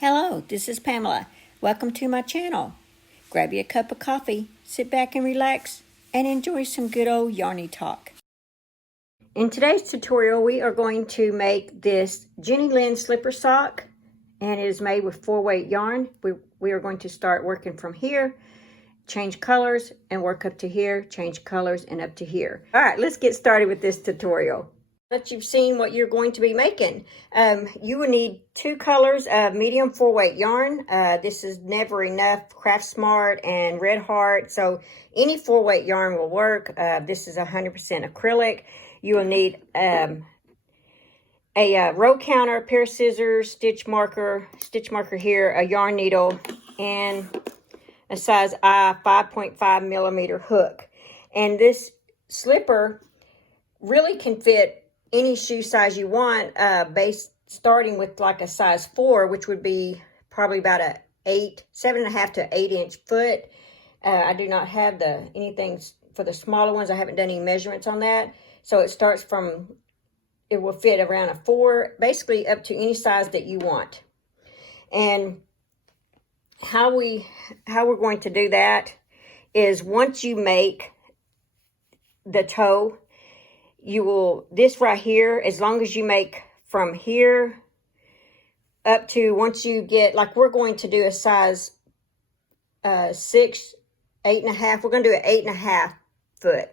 Hello, this is Pamela. Welcome to my channel. Grab you a cup of coffee, sit back and relax, and enjoy some good old yarny talk. In today's tutorial, we are going to make this Jenny Lynn slipper sock, and it is made with 4-weight yarn. We are going to start working from here, change colors, and work up to here, change colors, and up to here. All right, let's get started with this tutorial. That you've seen what you're going to be making. You will need 2 colors of medium 4-weight yarn. This is Never Enough, Craft Smart, and Red Heart. So any 4-weight yarn will work. This is 100% acrylic. You will need a row counter, a pair of scissors, stitch marker here, a yarn needle, and a size I 5.5 millimeter hook. And this slipper really can fit any shoe size you want, starting with like a size 4, which would be probably about a 7.5 to 8 inch foot. I do not have anything for the smaller ones. I haven't done any measurements on that. So it starts from, it will fit around a 4, basically up to any size that you want. And how we're going to do that is once you make the toe, this right here, as long as you make from here up to, once you get, like we're going to do a size 6, 8.5, we're going to do an 8.5 foot,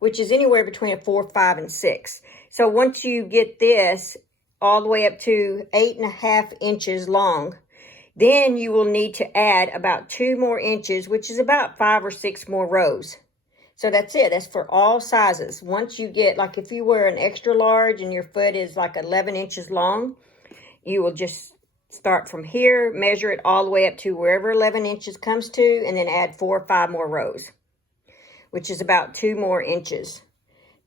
which is anywhere between a 4, 5, and 6. So once you get this all the way up to 8.5 inches long, then you will need to add about 2 more inches, which is about 5 or 6 more rows. So that's it. That's for all sizes. Once you get, like if you wear an extra large and your foot is like 11 inches long, you will just start from here, measure it all the way up to wherever 11 inches comes to, and then add 4 or 5 more rows, which is about 2 more inches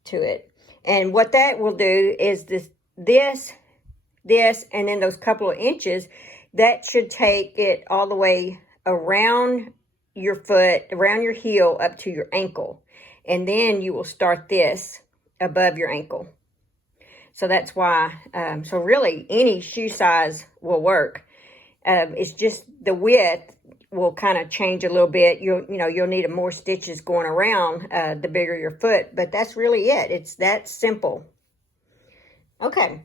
to it. And what that will do is this, and then those couple of inches, that should take it all the way around your foot, around your heel, up to your ankle. And then you will start this above your ankle. So that's why, so really any shoe size will work. It's just the width will kind of change a little bit. You'll need more stitches going around the bigger your foot, but that's really it. It's that simple. Okay,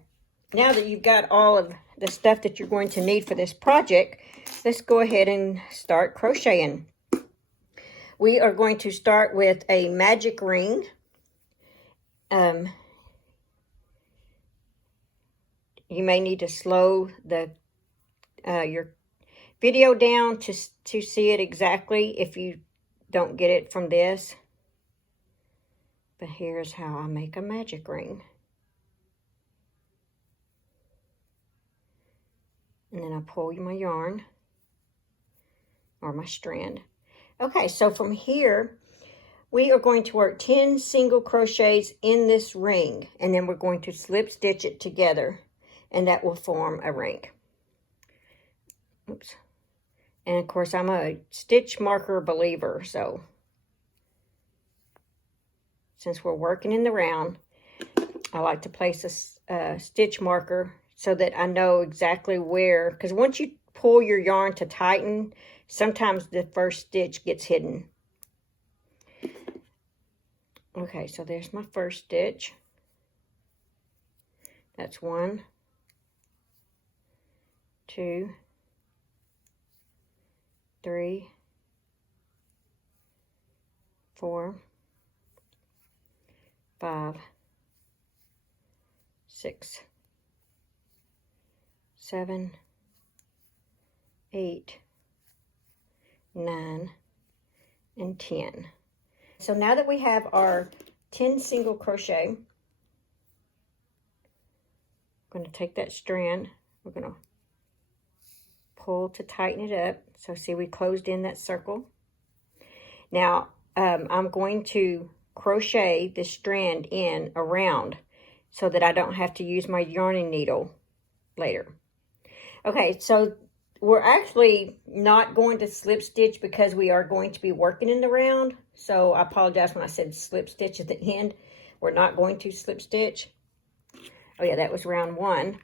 now that you've got all of the stuff that you're going to need for this project, let's go ahead and start crocheting. We are going to start with a magic ring. You may need to slow your video down to see it exactly if you don't get it from this. But here's how I make a magic ring. And then I pull my yarn or my strand. Okay, so from here, we are going to work 10 single crochets in this ring, and then we're going to slip stitch it together, and that will form a ring. Oops. And of course, I'm a stitch marker believer, so since we're working in the round, I like to place a stitch marker so that I know exactly where, because once you pull your yarn to tighten, sometimes the first stitch gets hidden. Okay, so there's my first stitch. That's 1, 2, 3, 4, 5, 6, 7, 8, 9, and 10. So now that we have our 10 single crochet, I'm going to take that strand, we're going to pull to tighten it up. So see, we closed in that circle. Now I'm going to crochet this strand in around so that I don't have to use my yarning needle later. Okay, so we're actually not going to slip stitch because we are going to be working in the round. So I apologize when I said slip stitch at the end. We're not going to slip stitch. Oh yeah, that was round 1.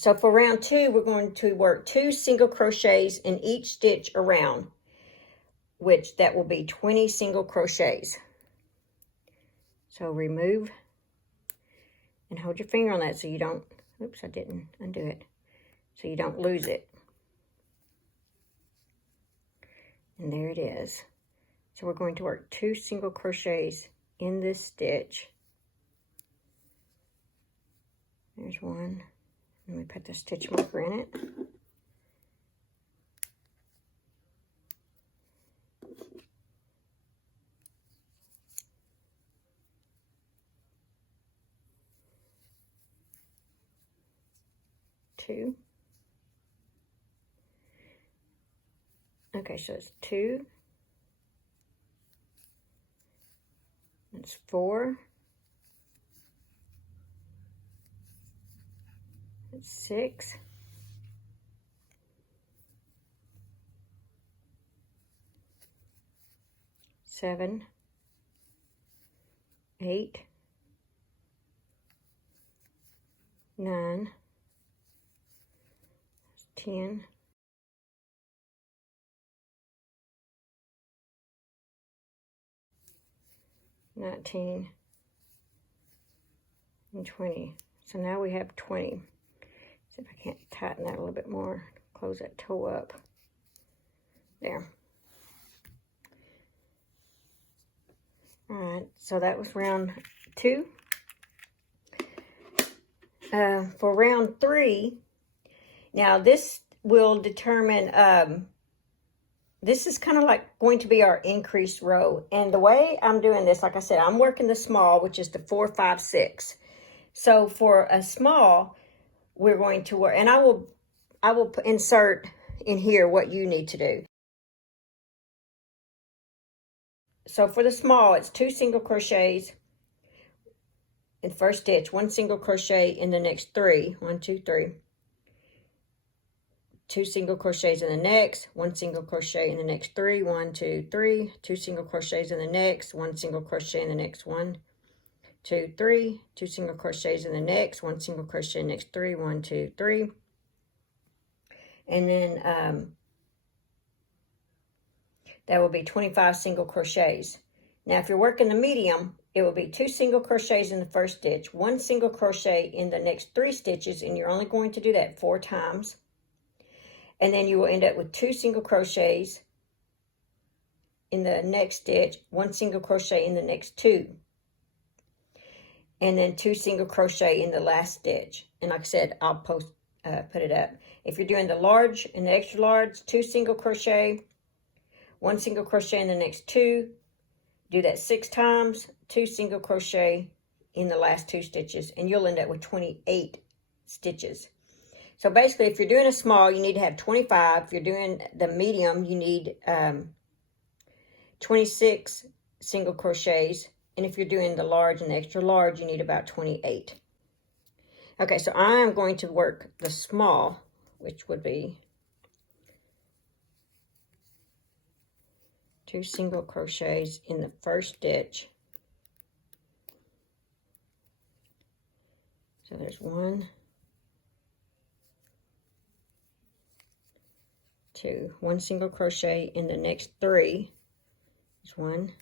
So for round 2, we're going to work 2 single crochets in each stitch around, which that will be 20 single crochets. So remove and hold your finger on that so you don't, oops, I didn't undo it, so you don't lose it. And there it is. So we're going to work 2 single crochets in this stitch. There's one. Let me put the stitch marker in it. Two. Okay, so it's 2. It's 4. It's 6. 7, 8, 9, 10, 19, and 20. So now we have 20. See if I can't tighten that a little bit more. Close that toe up. There. All right, so that was round 2. For round 3, now this will determine, this is kind of like going to be our increased row. And the way I'm doing this, like I said, I'm working the small, which is the 4, 5, 6. So for a small, we're going to work, and I will insert in here what you need to do. So for the small, it's 2 single crochets in the first stitch, 1 single crochet in the next 3, 1, 2, 3, 2 single crochets in the next, 1 single crochet in the next 3, 1, 2, 3, 2 single crochets in the next, 1 single crochet in the next 1, 2, 3, 2 single crochets in the next, 1 single crochet in the next 3, 1, 2, 3, and then that will be 25 single crochets. Now if you're working the medium, it will be 2 single crochets in the first stitch, 1 single crochet in the next 3 stitches, and you're only going to do that 4 times. And then you will end up with 2 single crochets in the next stitch, 1 single crochet in the next 2, and then 2 single crochet in the last stitch. And like I said, I'll put it up. If you're doing the large and the extra large, 2 single crochet, 1 single crochet in the next 2, do that 6 times, 2 single crochet in the last 2 stitches, and you'll end up with 28 stitches. So basically, if you're doing a small, you need to have 25. If you're doing the medium, you need 26 single crochets. And if you're doing the large and the extra large, you need about 28. Okay, so I'm going to work the small, which would be 2 single crochets in the first stitch. So there's 1, 2, 1 single crochet in the next 3. There's 1,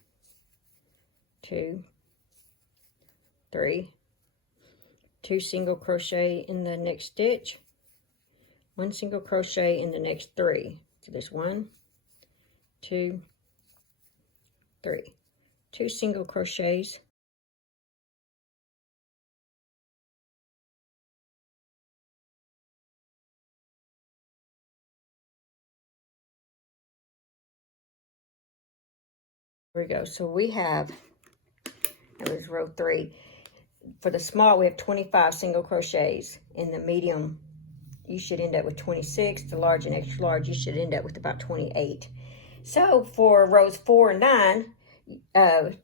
2, 3, 2 single crochet in the next stitch, 1 single crochet in the next 3. So there's 1, 2, 3, 2 single crochets. There we go. So we have, that was row 3. For the small, we have 25 single crochets. In the medium, you should end up with 26. The large and extra large, you should end up with about 28. So for rows 4 and 9,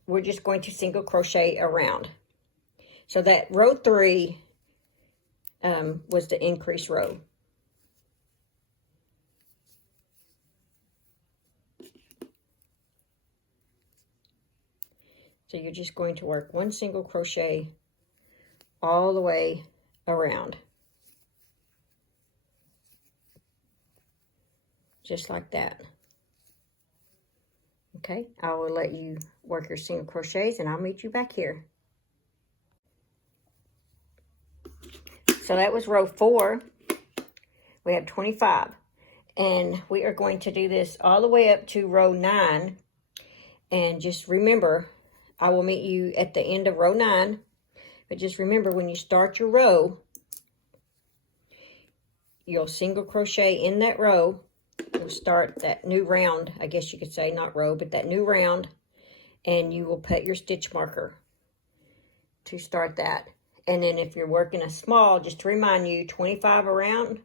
we're just going to single crochet around. So that row 3 was the increased row. So you're just going to work 1 single crochet all the way around. just like that. Okay, I will let you work your single crochets and I'll meet you back here. So that was row 4. We have 25. And we are going to do this all the way up to row 9. And just remember, I will meet you at the end of row 9. But just remember, when you start your row, you'll single crochet in that row. You'll start that new round, I guess you could say, not row, but that new round. And you will put your stitch marker to start that. And then if you're working a small, just to remind you, 25 around,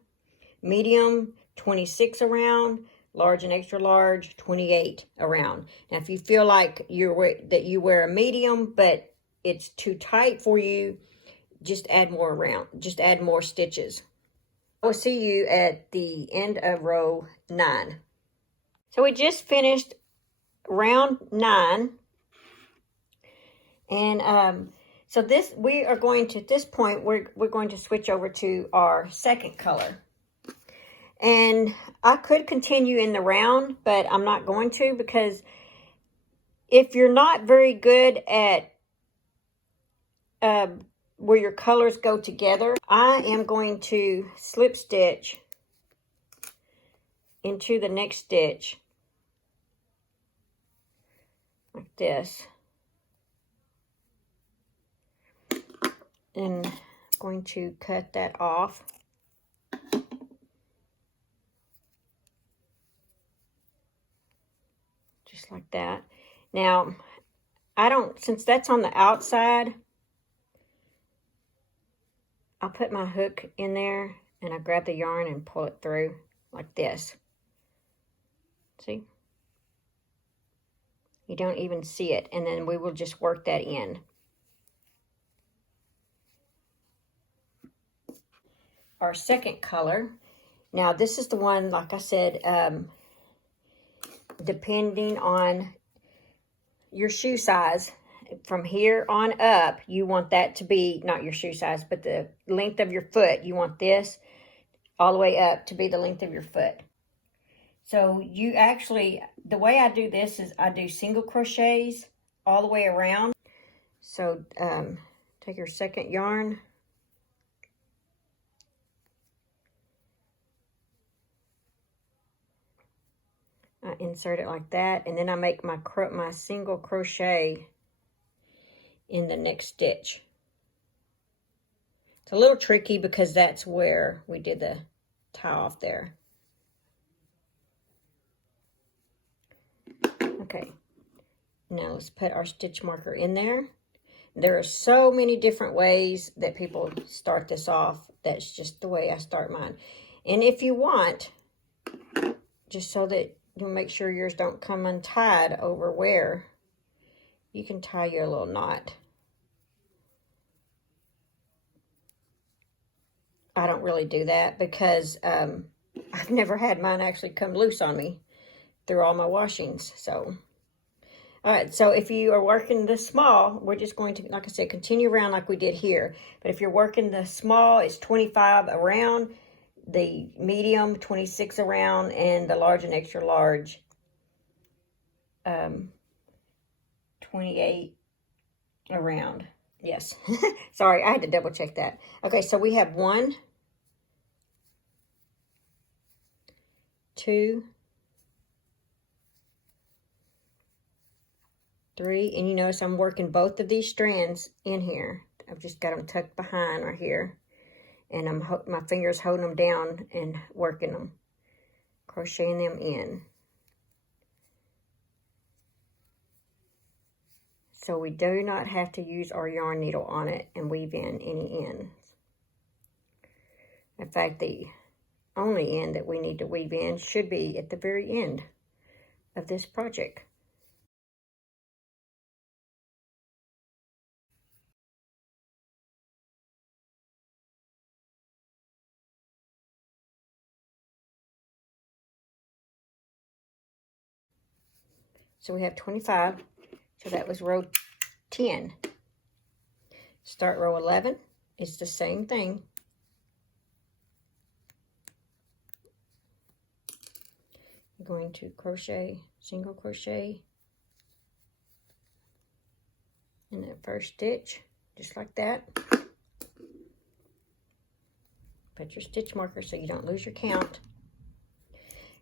medium, 26 around, large and extra large, 28 around. Now, if you feel like you wear a medium, but it's too tight for you, just add more around. Just add more stitches. I will see you at the end of row 9. So we just finished round 9. And so we are going to, at this point, we're going to switch over to our second color. And I could continue in the round, but I'm not going to, because if you're not very good at where your colors go together, I am going to slip stitch into the next stitch like this. And I'm going to cut that off. Just like that. Now, since that's on the outside, I'll put my hook in there and I grab the yarn and pull it through like this. See? You don't even see it, and then we will just work that in. Our second color. Now, this is the one, like I said, depending on your shoe size, from here on up, you want that to be, not your shoe size, but the length of your foot. You want this all the way up to be the length of your foot. So you actually, the way I do this is I do single crochets all the way around. So take your second yarn. I insert it like that, and then I make my single crochet in the next stitch. It's a little tricky because that's where we did the tie off there. Okay, now let's put our stitch marker in there. There are so many different ways that people start this off. That's just the way I start mine. And if you want, just so that you'll make sure yours don't come untied over where, you can tie you a little knot. I don't really do that because I've never had mine actually come loose on me through all my washings. So, all right, so if you are working the small, we're just going to, like I said, continue around like we did here. But if you're working the small, it's 25 around, the medium, 26 around, and the large and extra large, 28 around. Yes. Sorry, I had to double check that. Okay, so we have 1, 2, 3, and you notice I'm working both of these strands in here. I've just got them tucked behind right here, and my fingers holding them down and working them, crocheting them in. So we do not have to use our yarn needle on it and weave in any ends. In fact, the only end that we need to weave in should be at the very end of this project. So we have 25. So that was row 10. Start row 11. It's the same thing. You're going to crochet, single crochet in that first stitch, just like that. Put your stitch marker so you don't lose your count.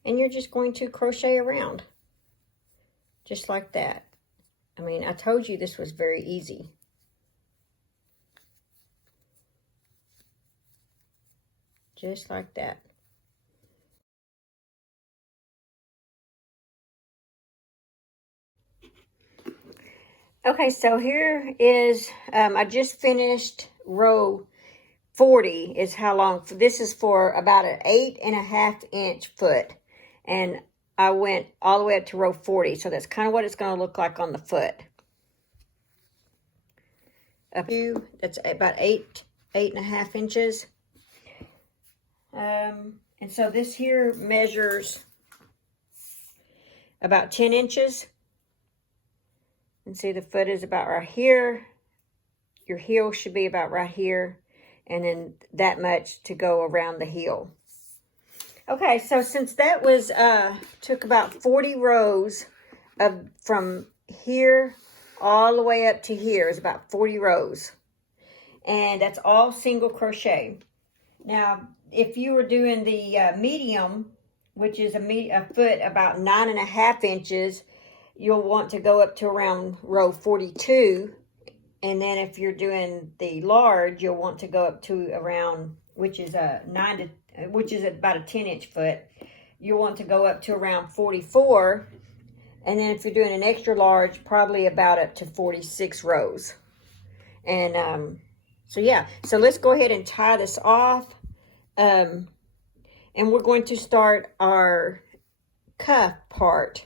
And you're just going to crochet around, just like that. I mean, I told you this was very easy. Just like that. Okay, so here is, I just finished row 40 is how long. This is for about an 8.5 inch foot. And I went all the way up to row 40. So that's kind of what it's going to look like on the foot. Up to, that's about 8.5 inches. And so this here measures about 10 inches. And see, the foot is about right here. Your heel should be about right here. And then that much to go around the heel. Okay, so since that was, took about 40 rows from here all the way up to here is about 40 rows. And that's all single crochet. Now, if you were doing the medium, which is a foot about 9.5 inches, you'll want to go up to around row 42. And then if you're doing the large, you'll want to go up to around, which is about a 10-inch foot. You'll want to go up to around 44. And then if you're doing an extra large, probably about up to 46 rows. And so yeah, so let's go ahead and tie this off. And we're going to start our cuff part.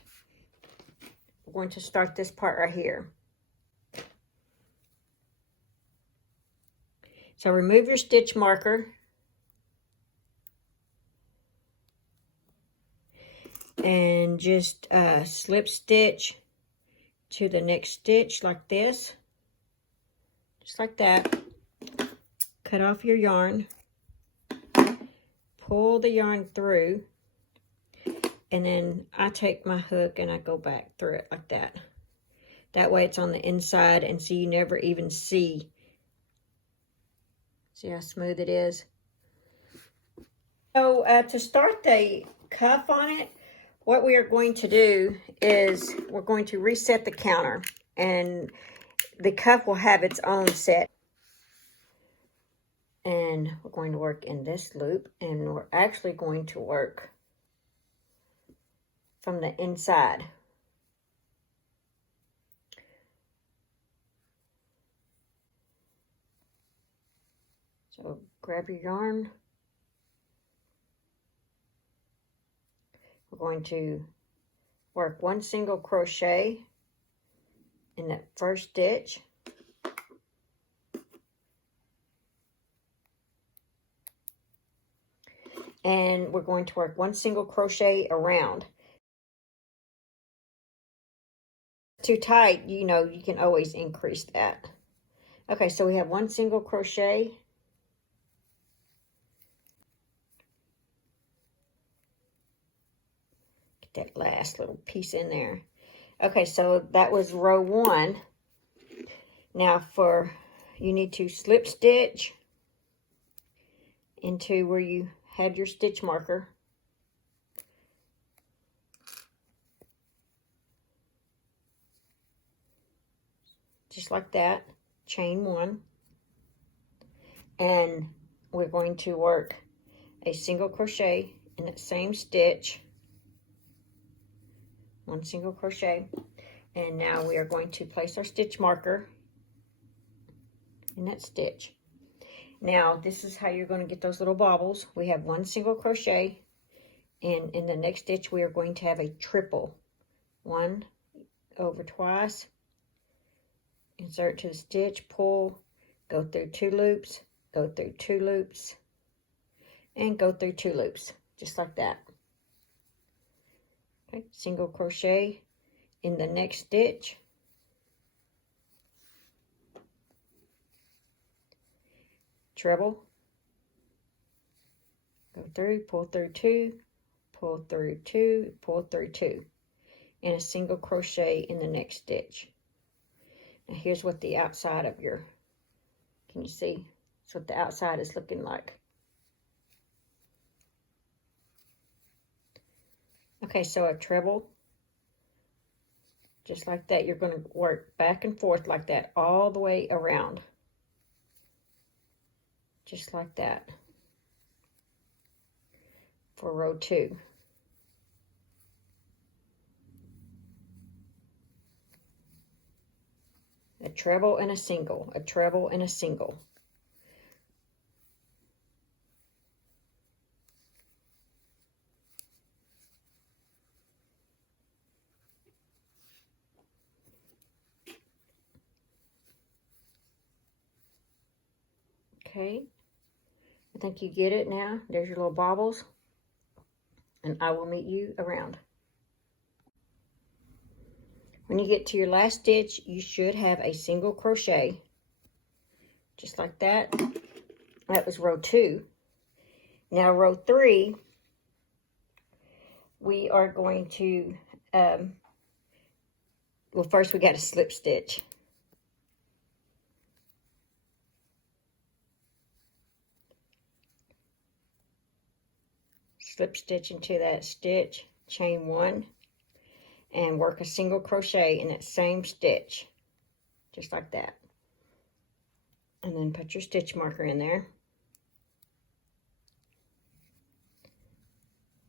We're going to start this part right here. So remove your stitch marker. And just slip stitch to the next stitch like this. Just like that. Cut off your yarn. Pull the yarn through. And then I take my hook and I go back through it like that. That way it's on the inside, and so you never even see. See how smooth it is? So to start the cuff on it, what we are going to do is we're going to reset the counter, and the cuff will have its own set. And we're going to work in this loop, and we're actually going to work from the inside. So grab your yarn. We're going to work one single crochet in that first stitch. And we're going to work one single crochet around. Too tight, you know, you can always increase that. Okay, so we have one single crochet. Get that last little piece in there. Okay, so that was row 1. Now you need to slip stitch into where you had your stitch marker. Just like that, chain 1. And we're going to work a single crochet in that same stitch. One single crochet. And now we are going to place our stitch marker in that stitch. Now, this is how you're going to get those little baubles. We have one single crochet, and in the next stitch, we are going to have a triple. 1 over twice, insert to the stitch, pull, go through 2 loops, go through 2 loops, and go through 2 loops, just like that. Okay, single crochet in the next stitch. Treble, go through, pull through 2, pull through 2, pull through 2, and a single crochet in the next stitch. Now here's what the outside of your, can you see? That's what the outside is looking like. Okay, so a treble, just like that. You're going to work back and forth like that all the way around. Just like that. For row 2. A treble and a single, a treble and a single. Okay, I think you get it now. There's your little bobbles, and I will meet you around. When you get to your last stitch, you should have a single crochet, just like that. That was row 2. Now row 3, we are going to, well, first we got a slip stitch. Slip stitch into that stitch, chain 1, and work a single crochet in that same stitch, just like that. And then put your stitch marker in there.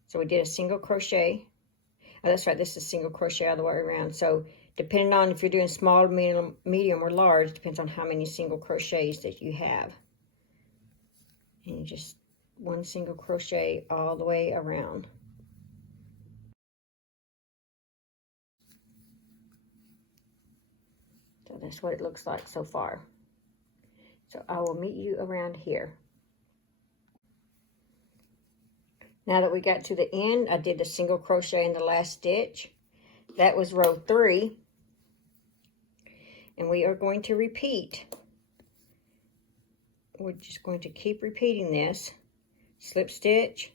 So we did a single crochet. Oh, that's right, this is single crochet all the way around. So depending on if you're doing small, medium, or large, depends on how many single crochets that you have. And you just one single crochet all the way around. So that's what it looks like so far. So I will meet you around here. Now that we got to the end, I did the single crochet in the last stitch. That was row 3. And we are going to repeat. We're just going to keep repeating this. Slip stitch,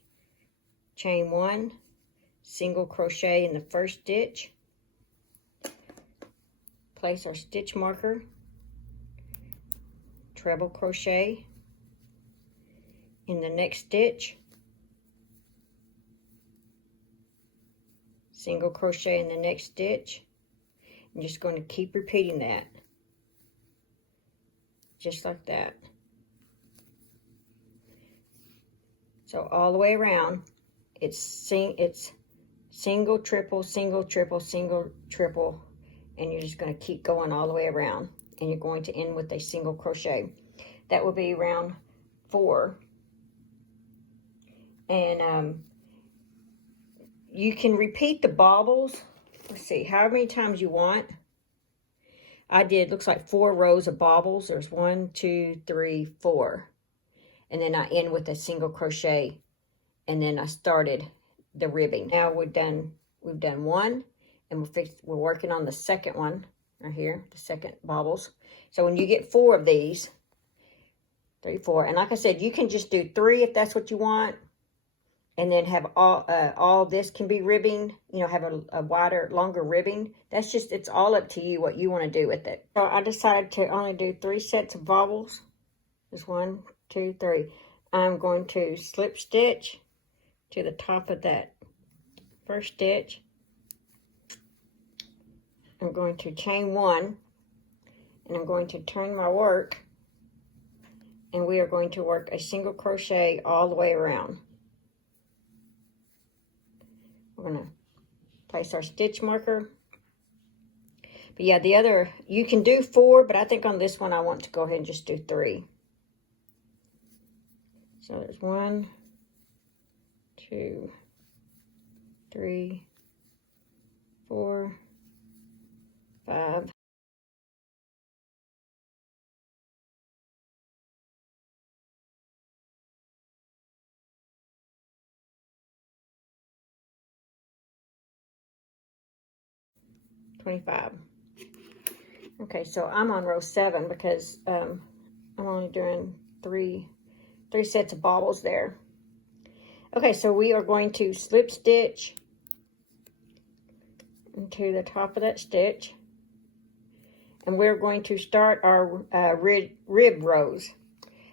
chain 1, single crochet in the first stitch. Place our stitch marker, treble crochet in the next stitch, single crochet in the next stitch. I'm just going to keep repeating that, just like that. So all the way around, it's single, triple, single, triple, single, triple, and you're just going to keep going all the way around, and you're going to end with a single crochet. That will be round 4. And you can repeat the bobbles, let's see, however many times you want. I did, looks like 4 rows of bobbles. There's 1, 2, 3, 4. And then I end with a single crochet, and then I started the ribbing. Now we've done 1, and we're working on the second one right here, the second bobbles. So when you get 4 of these, 3, 4, and like I said, you can just do 3 if that's what you want, and then have all this can be ribbing, you know, have a wider, longer ribbing. That's just, it's all up to you what you want to do with it. So I decided to only do 3 sets of bobbles. There's 1, 2, 3. I'm going to slip stitch to the top of that first stitch. I'm going to chain 1, and I'm going to turn my work, and we are going to work a single crochet all the way around. We're going to place our stitch marker. But yeah, the other, you can do 4, but I think on this one I want to go ahead and just do 3. So there's 1, 2, 3, 4, 5. Okay, so I'm on row 7 because I'm only doing three sets of bobbles there. Okay, so we are going to slip stitch into the top of that stitch. And we're going to start our rib rows.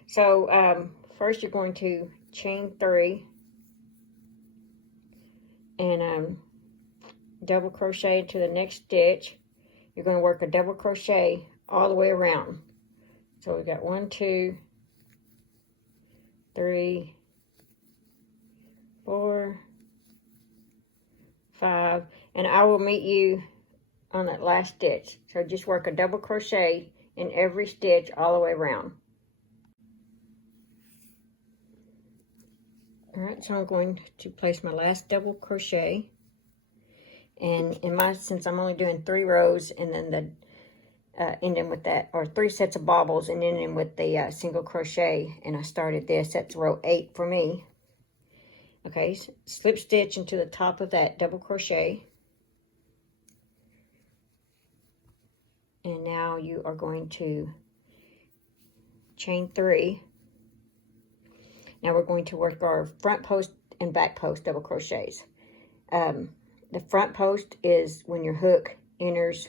So first you're going to chain 3 and double crochet into the next stitch. You're going to work a double crochet all the way around. So we got 1, 2, 3, 4, 5, and I will meet you on that last stitch. So just work a double crochet in every stitch all the way around. All right, so I'm going to place my last double crochet, and since I'm only doing 3 rows and then the ending with that, or 3 sets of bobbles and ending with the single crochet, and I started this, that's row 8 for me. Okay, slip stitch into the top of that double crochet, and now you are going to chain 3. Now we're going to work our front post and back post double crochets. The front post is when your hook enters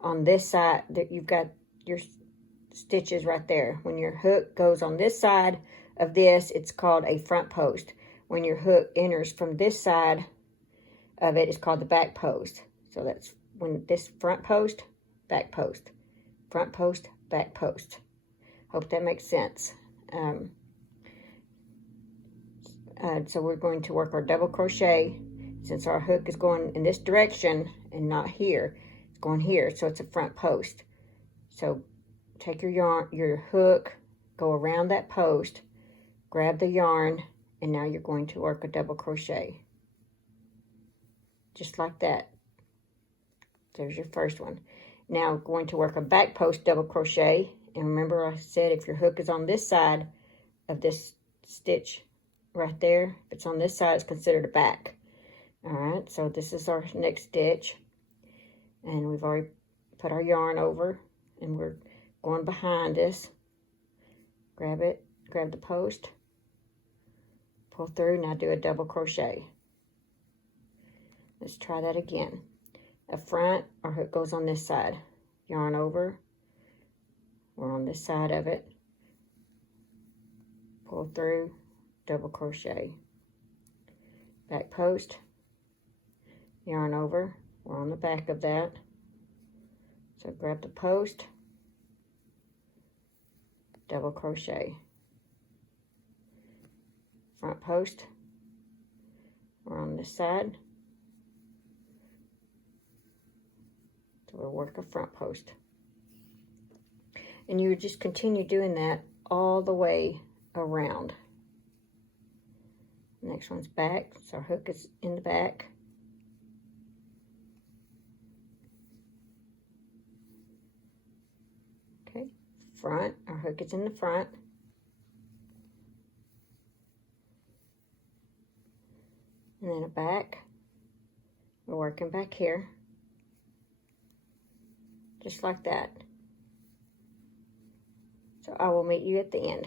on this side, that you've got your stitches right there. When your hook goes on this side of this, it's called a front post. When your hook enters from this side of it, it's called the back post. So that's when this front post, back post, front post, back post. Hope that makes sense. So we're going to work our double crochet. Since our hook is going in this direction and not here, it's going here, so it's a front post. So take your yarn, your hook, go around that post, grab the yarn, and now you're going to work a double crochet. Just like that. There's your first one. Now going to work a back post double crochet, and remember I said if your hook is on this side of this stitch right there, if it's on this side, it's considered a back. All right, so this is our next stitch, and we've already put our yarn over, and we're going behind this. Grab it, grab the post, pull through, now do a double crochet. Let's try that again. A front, our hook goes on this side, yarn over, we're on this side of it, pull through, double crochet. Back post, yarn over, we're on the back of that, so grab the post, double crochet. Front post, we're on this side, so we'll work a front post, and you would just continue doing that all the way around. Next one's back, so our hook is in the back. Okay, front, our hook is in the front. And then a back, we're working back here. Just like that. So I will meet you at the end.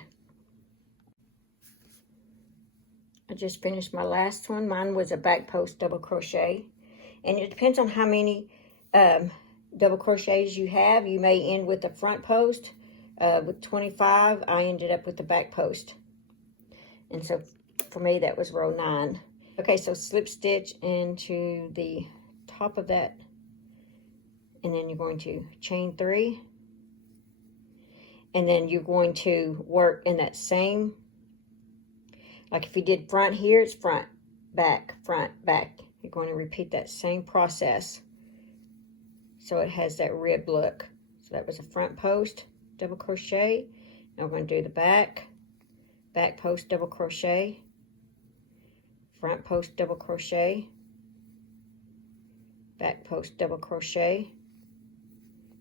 I just finished my last one. Mine was a back post double crochet, and it depends on how many double crochets you have. You may end with the front post. With 25, I ended up with the back post, and so for me that was row 9. Okay, so slip stitch into the top of that, and then you're going to chain 3, and then you're going to work in that same, like if you did front here, it's front, back, back. You're going to repeat that same process so it has that rib look. So that was a front post, double crochet. Now we're going to do the back post, double crochet, front post, double crochet, back post, double crochet,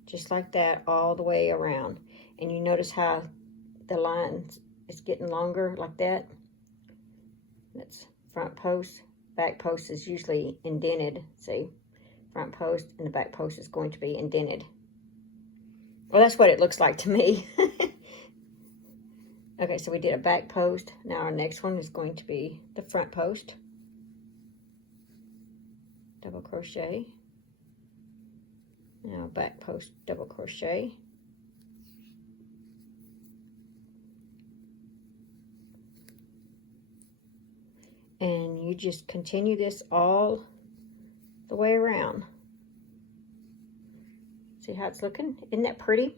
just like that all the way around. And you notice how the line is getting longer like that? That's front post. Back post is usually indented. See, front post and the back post is going to be indented. Well, that's what it looks like to me. Okay, so we did a back post. Now our next one is going to be the front post. Double crochet. Now back post, double crochet. And you just continue this all the way around. See how it's looking? Isn't that pretty?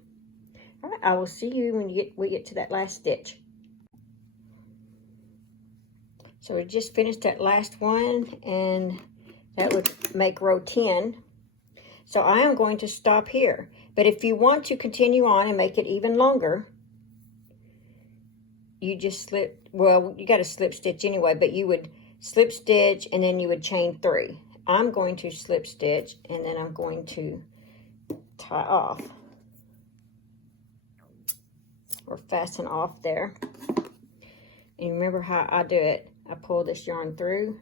All right, I will see you when we get to that last stitch. So we just finished that last one, and that would make row 10. So I am going to stop here. But if you want to continue on and make it even longer, you just slip, well, you got to slip stitch anyway, but you would slip stitch and then you would chain 3. I'm going to slip stitch and then I'm going to tie off or fasten off there. And remember how I do it. I pull this yarn through,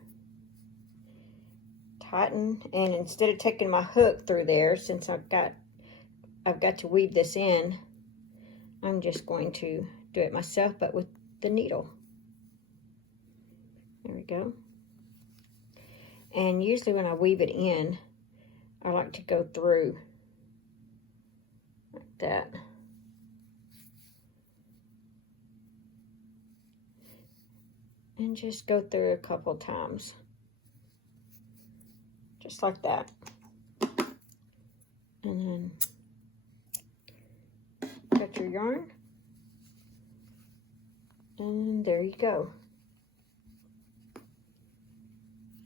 tighten, and instead of taking my hook through there, since I've got to weave this in, I'm just going to do it myself, but with the needle. There we go. And usually when I weave it in, I like to go through like that. And just go through a couple times. Just like that. And then cut your yarn. And there you go.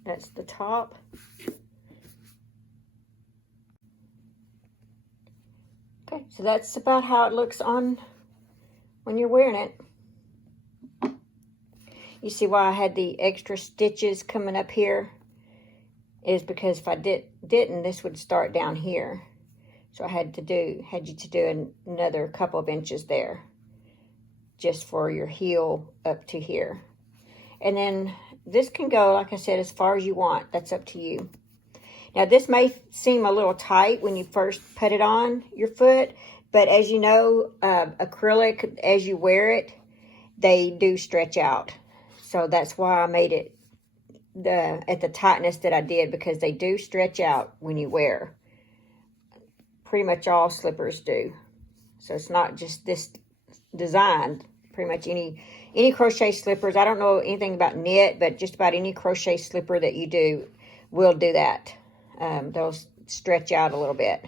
That's the top. Okay, so that's about how it looks on when you're wearing it. You see why I had the extra stitches coming up here is because if I didn't, this would start down here. So I had you to do another couple of inches there, just for your heel up to here. And then this can go, like I said, as far as you want. That's up to you. Now this may seem a little tight when you first put it on your foot, but as you know, acrylic, as you wear it, they do stretch out. So that's why I made it at the tightness that I did, because they do stretch out when you wear. Pretty much all slippers do. So it's not just this design. Pretty much any crochet slippers. I don't know anything about knit, but just about any crochet slipper that you do will do that. They'll stretch out a little bit.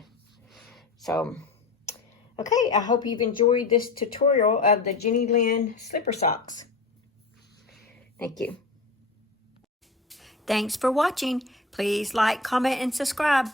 So, okay, I hope you've enjoyed this tutorial of the Jenny Lynn slipper socks. Thank you. Thanks for watching. Please like, comment, and subscribe.